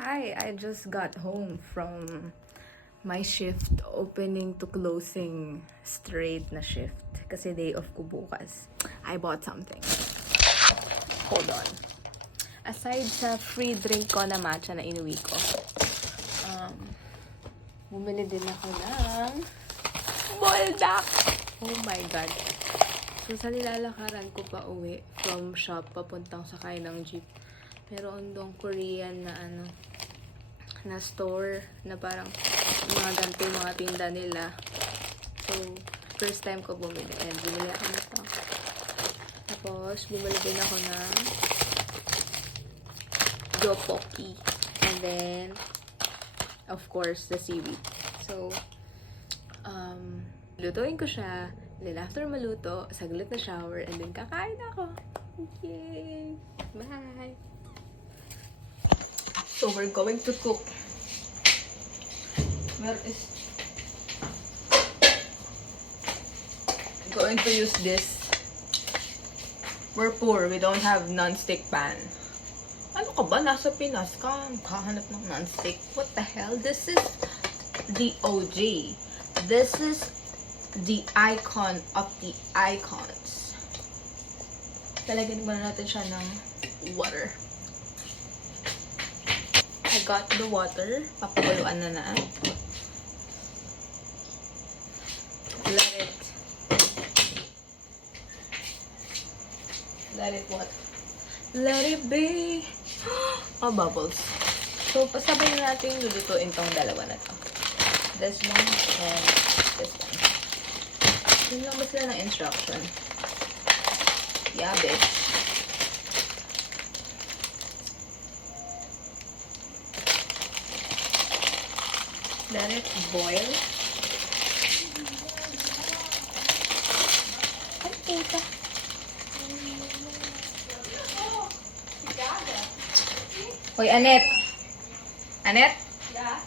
Hi, I just got home from my shift, opening to closing straight na shift. Kasi day off ko bukas. I bought something. Hold on. Aside sa free drink ko na matcha na inuwi ko, bumili din ako ng Buldak! Oh my God. So, sa nilalakaran ko pa uwi from shop, papuntang sakay ng jeep. Meron dong Korean na store na parang mga ganito yung mga tinda nila. So, first time ko bumili. Ayan, bumili ako nito. Tapos, bumili din ako ng Jopoki. And then, of course, the seaweed. So, lutuin ko siya. Then after maluto, saglit na shower, and then kakain ako. Yay! Bye! So we're going to cook. Where is... I'm going to use this. We're poor. We don't have non-stick pan. Ano ka ba? Nasa Pinas ka. Kahanap ng non-stick. What the hell? This is the OG. This is the icon of the icons. Talagyan muna natin siya ng water. I got the water. Papakuluan na. Let it what? Let it be. Oh, bubbles. So, pasabay na natin lulutuin tong dalawa na to. This one and this one. Yun lang ba sila ng instruction? Yeah, bitch. Let it boil. Ay, puta. Hoy, Anet. Anet? Yeah?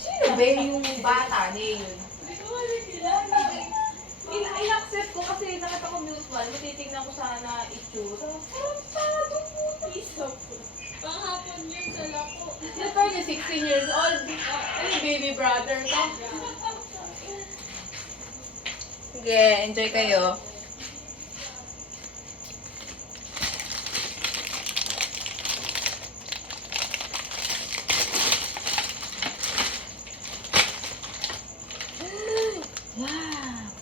Sino ba yung bata niya yun? I-accept ko kasi nakita ko mutual. Matitignan ko sana itsura. Panghapon yun sa lako. Ito niya 16 years old. Ano baby brother ka? Sige, enjoy kayo. Wow!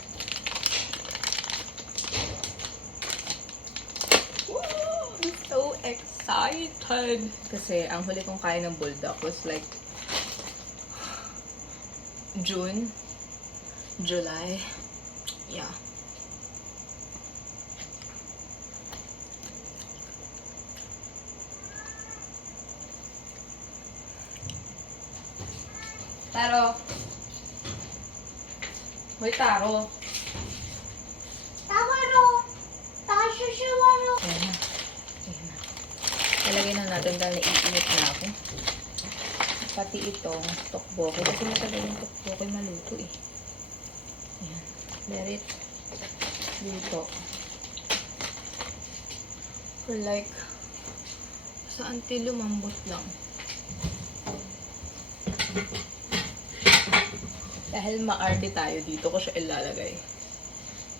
I'm so excited! Kasi ang huli kong kain ng bulldog was like June, July. Yeah. Taro. Hoy, Taro. Tamaro! Takashushiwaro! Ayan na. Ayan na. Talagay na natin dahil naiinit na ako. Pati itong tokboki. Kasi matagal yung tokboki maluto eh. Ayan. Let it luto. For like, sa until lumambot lang. Dahil maarte tayo, dito ko siya ilalagay.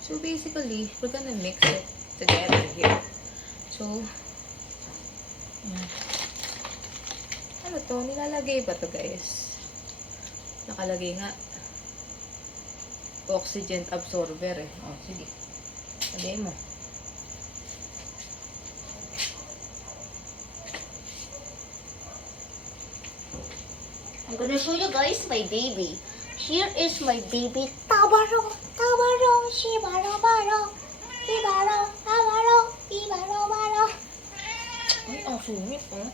So basically, we're gonna mix it together here. So, yan. Ano to? Nilalagay ba to, guys? Nakalagay nga. Oxygen absorber eh. Oh, sige. Lagay mo. I'm gonna show you guys my baby. Here is my baby. Tabaro, tabaro, shibaro, baro, ibaro, tabaro, ibaro, baro. Ay, ang sungit, oh.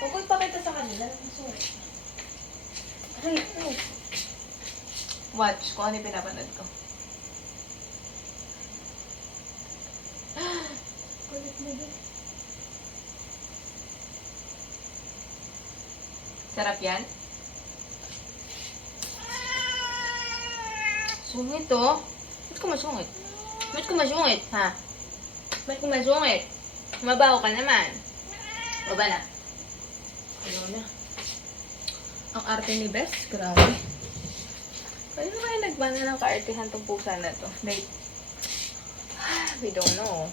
Huwag ko ipakita sa kanila. Ang sungit. Ay, oh. Watch kung ano yung pinapanood ko. Kulit mo din. Sarap yan? Sungit, oh. Ba't ko masungit? Ba't ko masungit, ha? Ba't ko masungit? Mabaho ka naman. Baba na. Ayaw na. Ang arte ni Bes, grabe. Kaya kaya nagbana ng kaartihan tong pusa na to? Like, we don't know.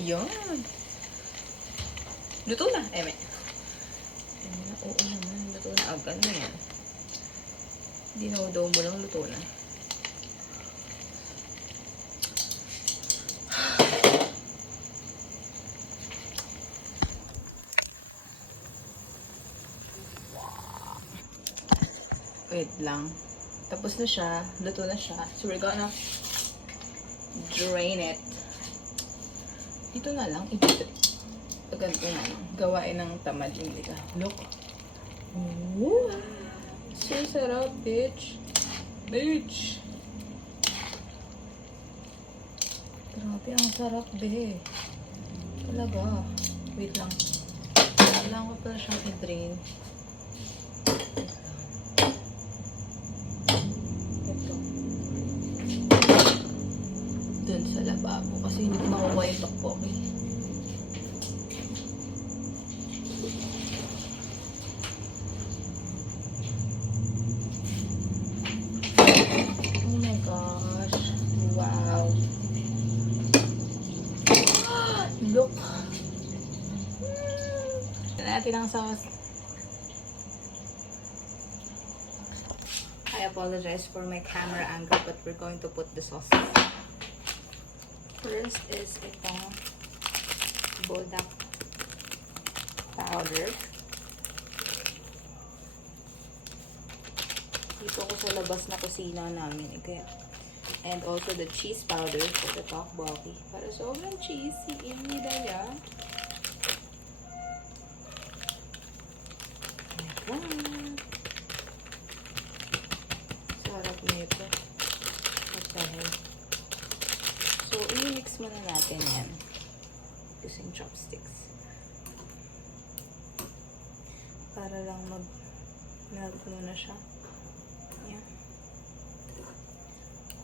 Yun. Luto na, Eme. Oo naman, luto na agad na yan. Dinaw-daw mo lang, luto na. Wait lang. Tapos na siya. Luto na siya. So we're gonna drain it. Ito na lang. Ganito na lang. Gawain ng tamad yung liga. Look. Ooh. So sarap, bitch. Bitch. Grabe, ang sarap, be. Talaga. Wait lang. Kailangan ko pala siyang i-drain. Dun sa lababo kasi hindi ko makukuha yung tokpoki. Oh my gosh. Wow. Look. Natin ang sauce. I apologize for my camera angle, but we're going to put the sauce. First is itong buldak powder. Dito ko sa labas na kusina namin. Kaya. And also the cheese powder for the tteokbokki. Para sobrang cheesy. Ini daya. Oh my God. Sarap nito. What the hell? So, i-mix muna natin yan. Using chopsticks. Para lang mag-melt muna siya. Yan.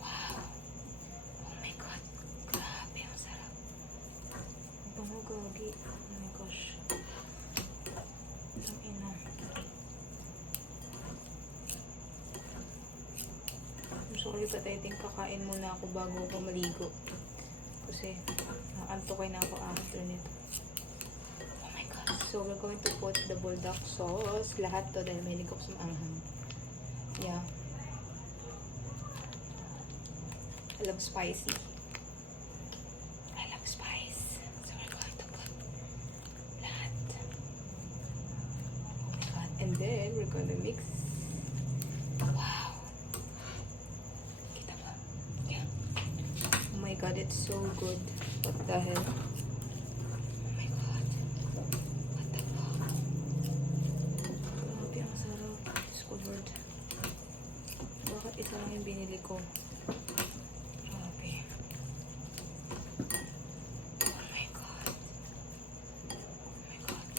Wow. Oh my God. Grabe, ang sarap. Bango gagi. Oh my gosh. Ang ina. I'm sorry, but I think kakain muna ako bago ako maligo. Kasi nakantukay na ako after nito. Oh my God. So, we're going to put the buldak sauce. Lahat to dahil may ligok sa anghang. Yeah. I love spicy. I love spice. So, we're going to put lahat. Oh my God. And then, we're going to mix. Wow. Kita ba? Yeah. Oh my God, it's so good. What the hell? Oh my God. What the fuck? Grabe, ang sarap. Diyos ko, Lord. Bakit isa lang yung binili ko? Grabe. Oh my God. Oh my God.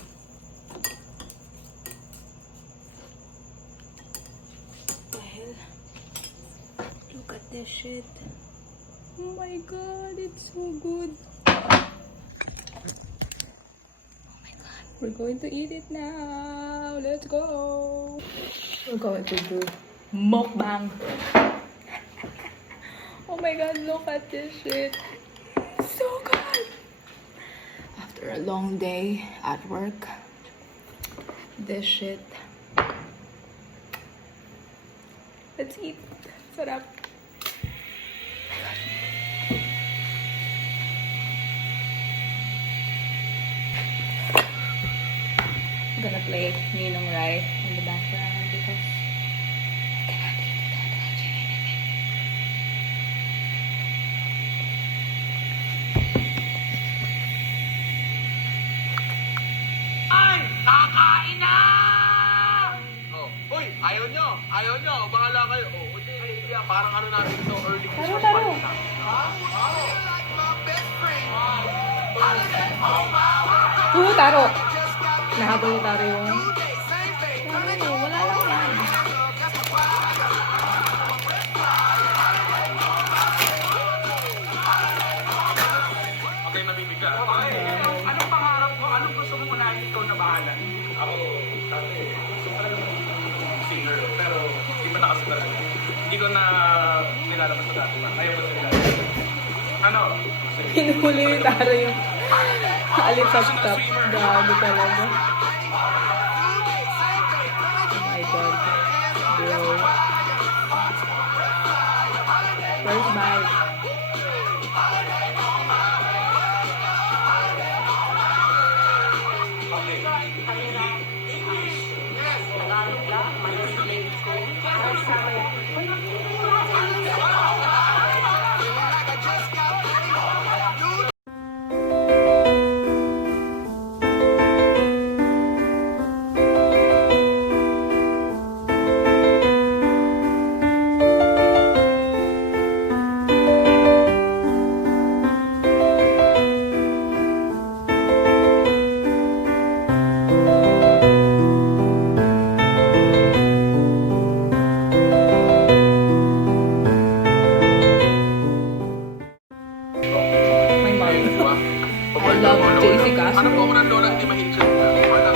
What the hell? Look at this shit. Oh my God, it's so good. Oh my God. We're going to eat it now. Let's go. We're going to do mukbang. Oh my God, look at this shit. So good. After a long day at work, this shit. Let's eat. Sarap. I'm gonna play Ninong Rai in the background because I cannot eat without watching anything. Ay! Kakain na! Oh, uy, ayaw nyo. Ayaw nyo. Bahala kayo. Oh, hindi. Parang ano natin ito, early Christmas party na. Taro! Nahabol yung taro yung... Ano, wala lang yan. Okay, mabibigla. Okay. Anong pangarap mo? Anong gusto mo unahin ikaw na Ako, dati, gusto ko talaga singer, pero hindi pa nakasulat. Hindi ko na nilalabas sa dati. Ayaw ko na nilalabas. Ano? Pinuhuli ni Taro yung alitap-tap. Gago talaga. Oh my God. Bro. First bite. My mom. I love JC Castro. Anak ko ng lola, hindi mahilig siya. Wala.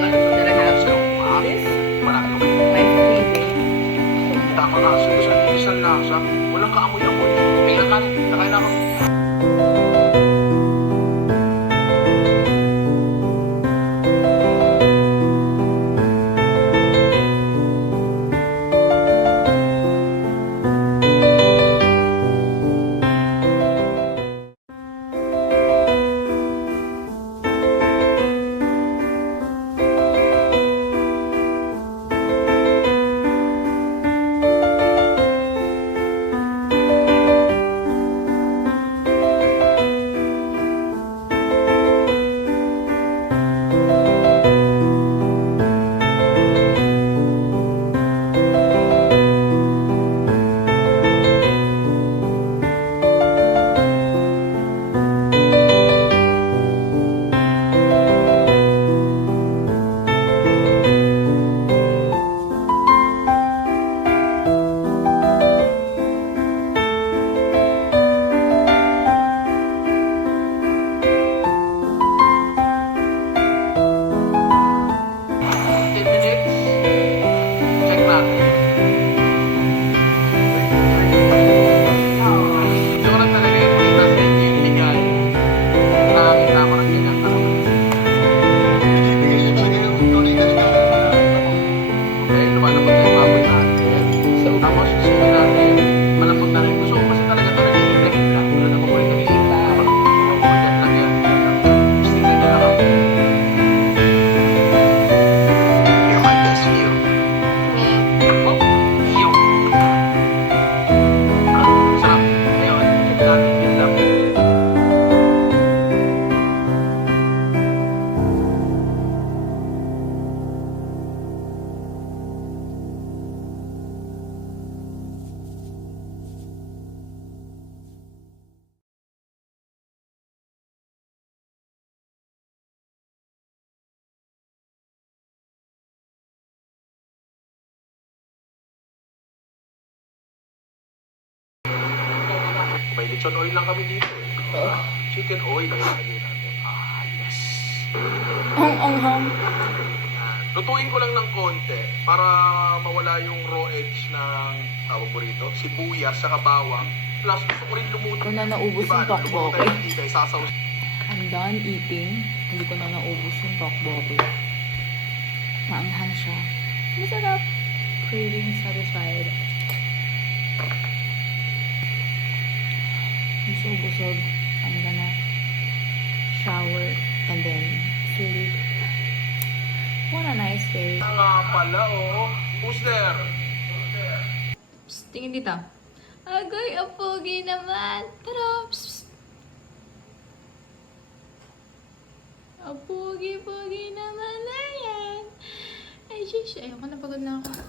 Did I have this? Marami ko. My favorite. Tama ka, isang lasa. Walang kaamoy-amoy. Kaya nakain ako. May lechon oil lang kami dito. Chicken oil ay lagay natin. Ah, yes. Ang anghang. Yan. Lutuin ko lang ng konti para mawala yung raw edge ng tawag ko rito, sibuyas sa bawang. Plus gusto ko rin lumuto. Ko na naubos yung Lumuto tokboki. tayo ng tita, isasaw. I'm done eating. Hindi ko na naubos yung tokboki. Maanghang siya. Masarap. Craving satisfied. Busog-busog. I'm gonna shower and then sleep. What a nice day. Nga pala, oh. Who's there? Psst, tingin dito. Agoy, apogi naman. Tara, psst. Apogi-pogi naman na yan. Ay, shish. Ayoko na, pagod na ako.